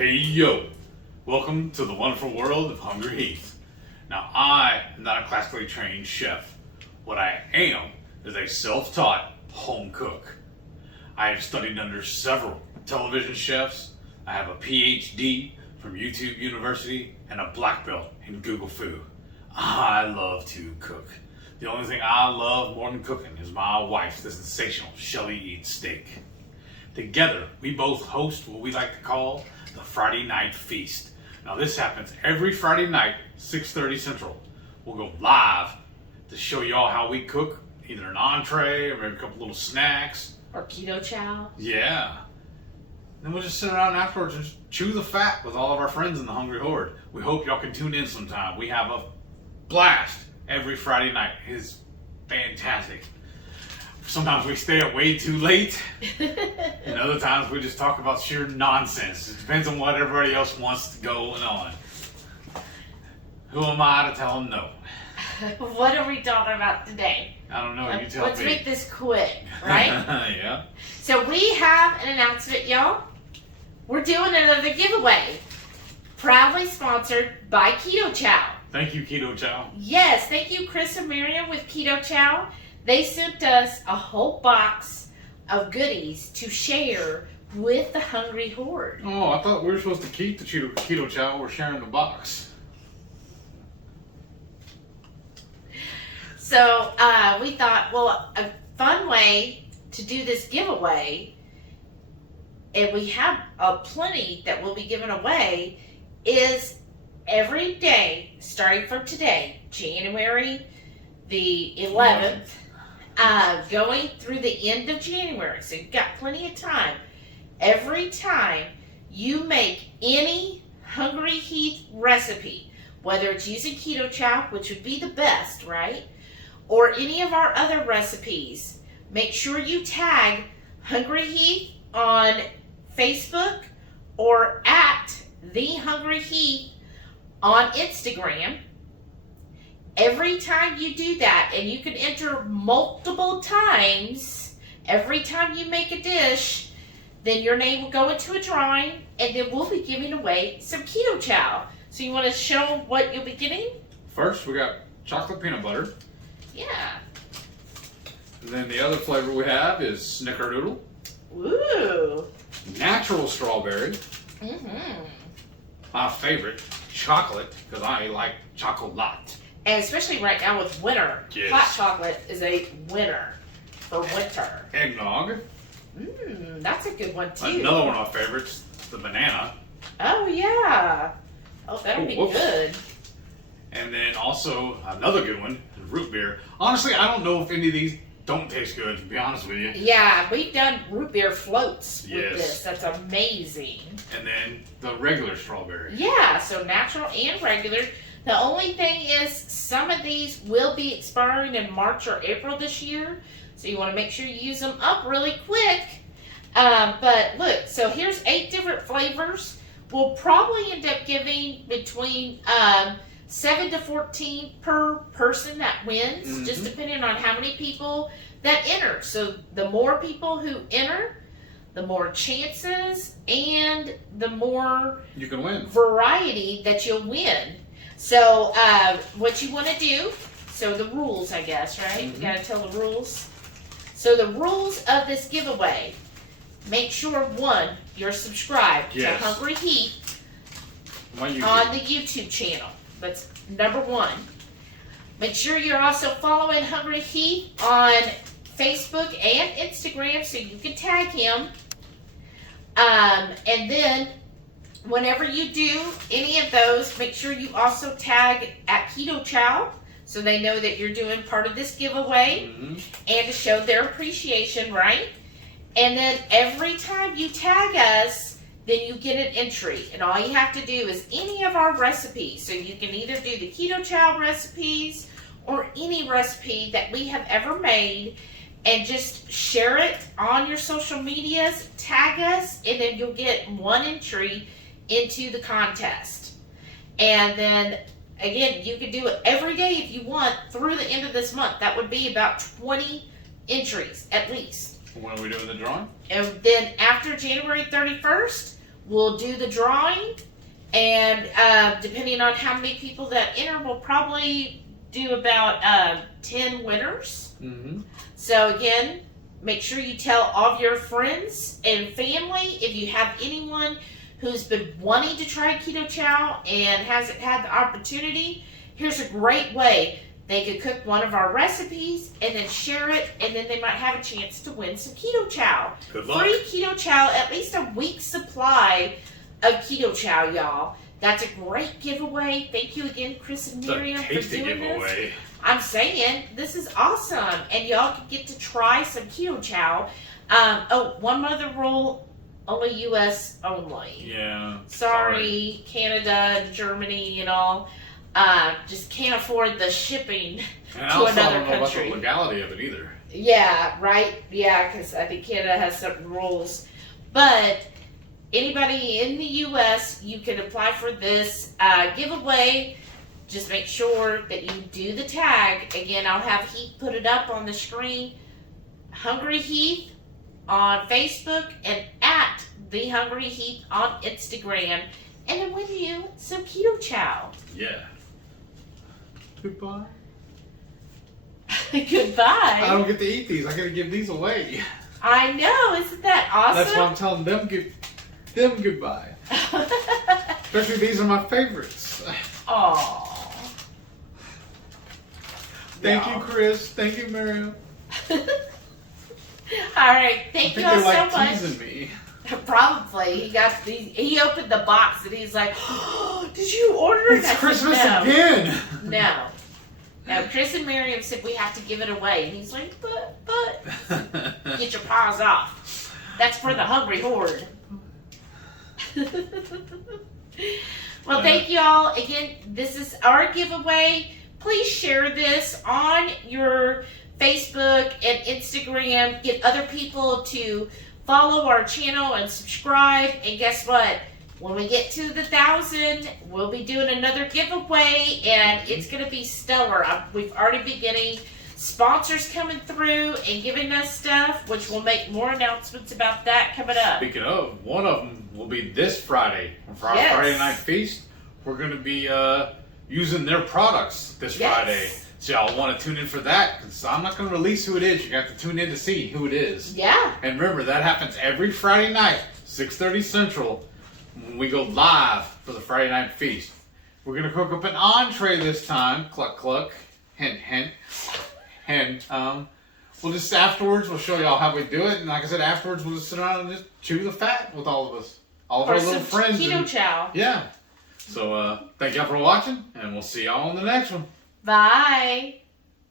Hey yo, welcome to the wonderful world of HungryHeath. Now I am not a classically trained chef. What I am is a self-taught home cook. I have studied under several television chefs. I have a PhD from YouTube University and a black belt in Google Food. I love to cook. The only thing I love more than cooking is my wife, the sensational Shelly eats steak. Together, we both host what we like to call the Friday Night Feast. Now this happens every Friday night, 6:30 Central. We'll go live to show y'all how we cook, either an entree or maybe a couple little snacks. Or Ketochow. Yeah. Then we'll just sit around afterwards and chew the fat with all of our friends in the Hungry Horde. We hope y'all can tune in sometime. We have a blast every Friday night. It's fantastic. Sometimes we stay up way too late, and other times we just talk about sheer nonsense. It depends on what everybody else wants to go on. Who am I to tell them no? What are we talking about today? I don't know. You tell Let's me. make this quick, right? Yeah. So we have an announcement, y'all. We're doing another giveaway. Proudly sponsored by Ketochow. Thank you, Ketochow. Yes, thank you, Chris and Miriam with Ketochow. They sent us a whole box of goodies to share with the Hungry Horde. Oh, I thought we were supposed to keep the Ketochow. We're sharing the box. So we thought, well, a fun way to do this giveaway, and we have plenty that will be given away, is every day, starting from today, January the 11th, going through the end of January, so you've got plenty of time. Every time you make any HungryHeath recipe, whether it's using Ketochow, which would be the best, right? Or any of our other recipes, make sure you tag HungryHeath on Facebook or at the HungryHeath on Instagram. Every time you do that, and you can enter multiple times, every time you make a dish, then your name will go into a drawing, and then we'll be giving away some Ketochow. So you want to show them what you'll be getting? First, we got chocolate peanut butter. Yeah. And then the other flavor we have is snickerdoodle. Ooh. Natural strawberry. Mm-hmm. My favorite, chocolate, because I like chocolate. And especially right now with winter, Yes. hot chocolate is a winner for winter. Eggnog. That's a good one too. Another one of my favorites, the banana. Oh yeah. Oh, that'll be whoops. good. And then also another good one, root beer. Honestly, I don't know if any of these don't taste good, to be honest with you. Yeah, we've done root beer floats with Yes. this. That's amazing. And then the regular strawberry. Yeah, so natural and regular. The only thing is some of these will be expiring in March or April this year. So you want to make sure you use them up really quick. But look, so here's 8 different flavors. We'll probably end up giving between 7 to 14 per person that wins, just depending on how many people that enter. So the more people who enter, the more chances and the more You can win. variety that you'll win. So what you want to do, so the rules, I guess, right? You got to tell the rules. So the rules of this giveaway, make sure, 1, you're subscribed Yes. to HungryHeath You on the YouTube channel. That's number 1. Make sure you're also following HungryHeath on Facebook and Instagram so you can tag him. And then whenever you do any of those, make sure you also tag at Ketochow so they know that you're doing part of this giveaway and to show their appreciation, right? And then every time you tag us, then you get an entry. And all you have to do is any of our recipes. So you can either do the Ketochow recipes or any recipe that we have ever made, and just share it on your social medias, tag us, and then you'll get 1 entry into the contest. And then again, you can do it every day if you want through the end of this month. That would be about 20 entries at least. When are we doing the drawing? And then after January 31st, we'll do the drawing, and depending on how many people that enter, we'll probably do about 10 winners. Mm-hmm. So again, make sure you tell all of your friends and family. If you have anyone who's been wanting to try Keto Chow and hasn't had the opportunity, here's a great way. They could cook one of our recipes and then share it, and then they might have a chance to win some Keto Chow. Good luck. Free Keto Chow, at least a week's supply of Keto Chow, y'all. That's a great giveaway. Thank you again, Chris and Miriam, for doing this. I'm saying, this is awesome. And y'all can get to try some Keto Chow. One other rule, only U.S. only. Yeah. Sorry, Canada, Germany, and all. Just can't afford the shipping And to I also another don't know about country. the legality of it either. Yeah, right? Yeah, because I think Canada has certain rules. But anybody in the U.S., you can apply for this giveaway. Just make sure that you do the tag. Again, I'll have Heath put it up on the screen. HungryHeath on Facebook and at the HungryHeath on Instagram. And then win you some Keto Chow. Yeah. Goodbye. Goodbye. I don't get to eat these. I gotta give these away. I know. Isn't that awesome? That's why I'm telling them goodbye. Especially these are my favorites. Aww. Thank you, Chris. Thank you, Miriam. All right. Thank you all they so like much. teasing me. Probably. He opened the box and he's like, oh, did you order it? It's I said, Christmas no. again. No. No, Chris and Miriam said we have to give it away. And he's like, but, get your paws off. That's for the hungry horde. Well, thank you all. Again, this is our giveaway. Please share this on your Facebook and Instagram. Get other people to follow our channel and subscribe. And guess what? When we get to the 1,000, we'll be doing another giveaway, and it's going to be stellar. We've already been getting sponsors coming through and giving us stuff, which we'll make more announcements about that coming up. Speaking of, one of them will be this Friday. For our Yes. Friday night feast, we're going to be using their products this Friday. So y'all want to tune in for that, because I'm not going to release who it is. You got to tune in to see who it is. Yeah. And remember, that happens every Friday night, 6:30 Central, when we go live for the Friday night feast. We're going to cook up an entree this time. Cluck, cluck. Hint, hint. And we'll just afterwards, we'll show y'all how we do it. And like I said, afterwards, we'll just sit around and just chew the fat with all of us. All of Or our little some friends. Keto Chow. Yeah. So thank y'all for watching, and we'll see y'all on the next one. Bye.